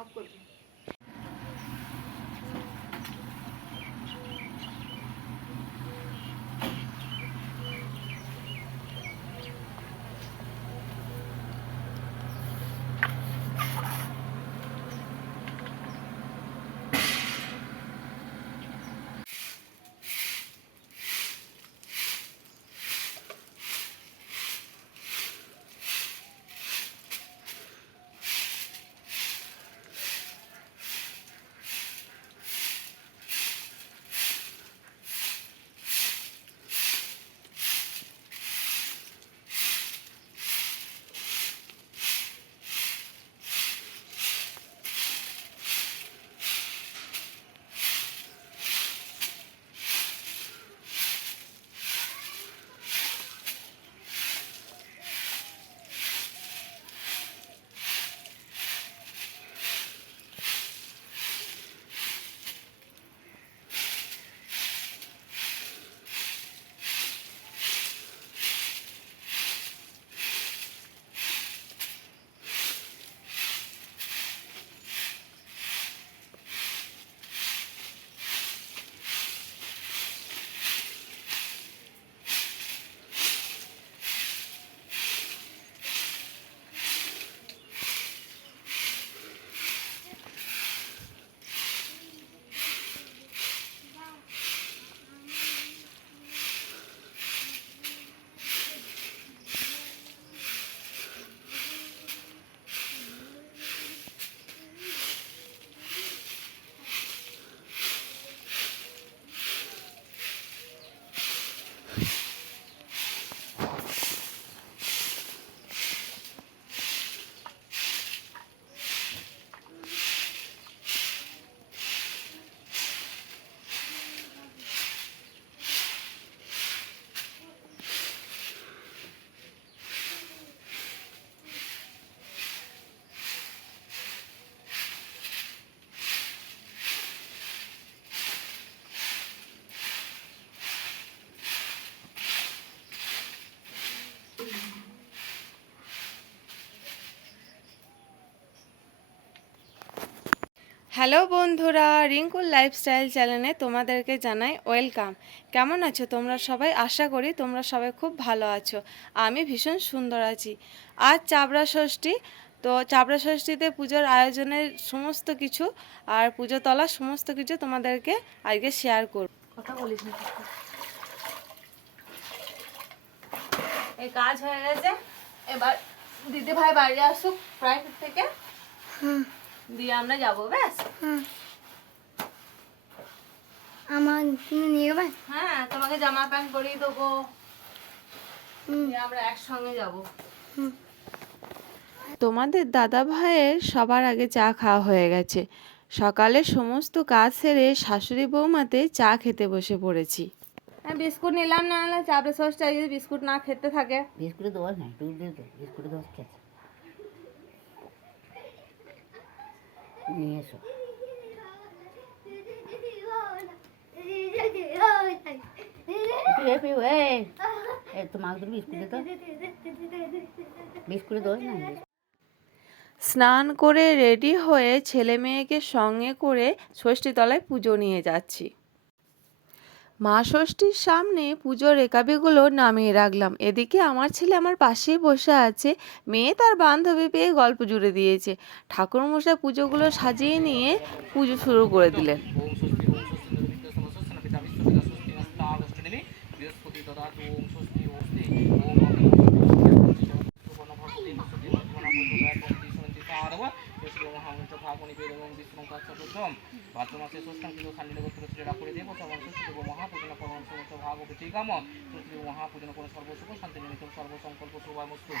Of করবি। Hello বন্ধুরা, রিঙ্কুর lifestyle চ্যানেলে তোমাদেরকে জানাই ওয়েলকাম। কেমন আছো তোমরা সবাই? আশা করি তোমরা সবাই খুব ভালো আছো। আমি ভীষণ সুন্দর আছি। আজ চাবড়া ষষ্ঠী, তো চাবড়া ষষ্ঠীতে পুজোর আয়োজনের সমস্ত কিছু আর পুজো তলার সমস্ত কিছু তোমাদেরকে আজকে শেয়ার করব। কথা বলিস না, এই কাজ হয়ে গেছে, এবার দিদি ভাই বাড়ি আসুক প্রাইভেট থেকে, দিয়ে আমরা যাবো। ব্যাস, আমার নিয়ে যাবে? হ্যাঁ, তোমাকে জামা প্যান্ট পরিয়ে দেবো, আমরা একসঙ্গে যাব। তোমাদের দাদা ভাইয়ের সবার আগে চা খাওয়া হয়ে গেছে। সকালে সমস্ত কাজ সেরে শাশুড়ি বৌমাতে চা খেতে বসে পড়েছি। বিস্কুট নিলাম, না হলে চাপড়ে সসটা যদি বিস্কুট না খেতে থাকে। বিস্কুটের দোয়াশ নাই, দুধ দিয়ে দে, বিস্কুটের দোয়াশ খেয়েছে নিয়ে এসো। তো মাছ ধরবি বিস্কুট দিত বিস্কুটে দোষ নাই স্নান করে রেডি হয়ে ছেলে মেয়েকে সঙ্গে করে ষষ্ঠীতলায় পুজো নিয়ে যাচ্ছি। মা ষষ্ঠীর সামনে পুজোর রেকাবিগুলো নামিয়ে রাখলাম। এদিকে আমার ছেলে আমার পাশেই বসে আছে, মেয়ে তার বান্ধবী পেয়ে গল্প জুড়ে দিয়েছে। ঠাকুরমশাই পুজোগুলো সাজিয়ে নিয়ে পুজো শুরু করে দিলেন। ভাদ্র মাসে ষষ্ঠাঙ্কিত খান্ডিল গোত্র ছেলেরা করে দেব সর্বং ষষ্ঠী মহাপূজনা পরম সমস্ত ভাব প্রতি কাম ষষ্ঠী মহাপূজনা করে সর্বসুখ শান্তি নিমিত্ত সর্বসংকল্প শুভামস্তু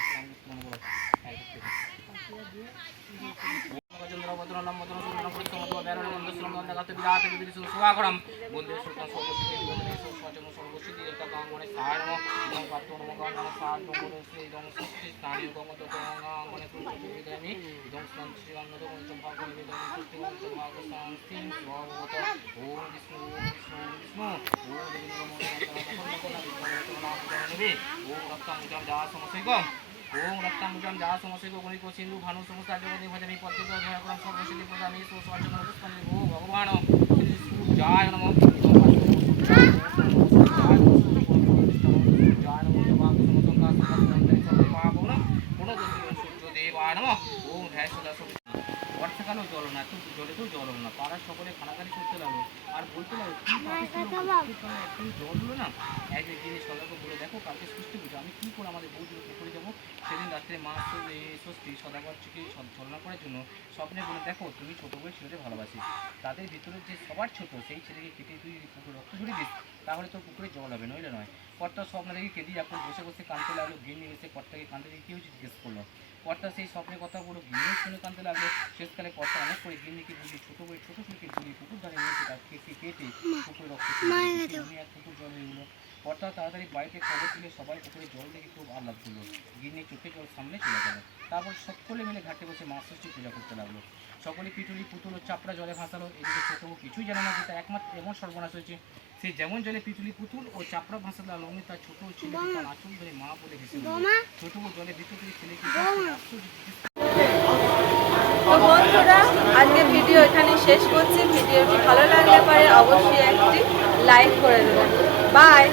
মনে করো ওম রক্তামুজম যা সমস্যা গণিত সিন্ধু ভানু সমস্ত জগতে ভজমি পদ্মে ধরাক্রম সর্বশিল্পী প্রদামি সুস্বাচন পুষ্পনে ভো ভগবান জয় নমঃ বর্ষাকালেও জল না একটু জলেতেও জল হলো না পাড়ার সকলে খানাকানি করতে লাগলো আর বলতে লাগলো একটু জল হলো না এক জিনিস সদাকে বলে দেখো কালকে ষষ্ঠী পুজো আমি কী করে আমাদের বউগুলো পুকুরে যাবো। সেদিন রাত্রে মা ষষ্ঠী সদাগরকে ছলনা করার জন্য স্বপ্নে বলে দেখো তুমি ছোটো বই ছেলেদের ভালোবাসি, তাদের ভিতরে যে সবার ছোট সেই ছেলেকে কেটে তুই পুকুরে রক্ত ঝরে দিস তাহলে তোর পুকুরে জল হবে নইলে নয়। কর্তা স্বপ্ন দেখে কেঁদি এখন বসে বসে কাঁদতে লাগলো। গিন্নি এসে কর্তাকে কাঁদতে দেখে কী হয়েছে জিজ্ঞেস করলো। কর্তা সেই স্বপ্নের কথাগুলো গিন্নি শুনে কাঁদতে লাগলো। শেষকালে কর্তা অনেক করে গিন্নিকে বুঝিয়ে ছোটো বই ছোটো ছেলেকে ঝুলিয়ে পুকুর ধারে নিয়েছে তার কেটে পুকুরে রক্ত এক পুকুর জল হয়ে গেলো। কর্তা তাড়াতাড়ি বাড়িতে খবর দিলে সবাই পুকুরে জল দেখে খুব আহ্লাদ করলো। গিন্নি চোখে জল সামনে চলে গেল। তারপর সকলে মিলে ঘাটে বসে মা ষষ্ঠী পূজা করতে লাগলো। সকলে পিটুলি পুতুল ও চাপড়া জলে ভাসালো। এদিকে ছোটো কিছুই জানে না যেটা একমাত্র এমন সর্বনাশ হয়েছে সে যেমন জলে পিটুলি পুতুল ও চাপড়া ভাসালো অমনি তার ছোটো ছেলে তার আঁচল ধরে মা বলে হেসে ছোটো জলে ভিতরে ছেলেকে তো বন্ধুরা আজকে ভিডিও এখানে শেষ করছি। ভিডিওটি ভালো লাগলে পরে অবশ্যই একটি লাইক করে দেবেন। বাই।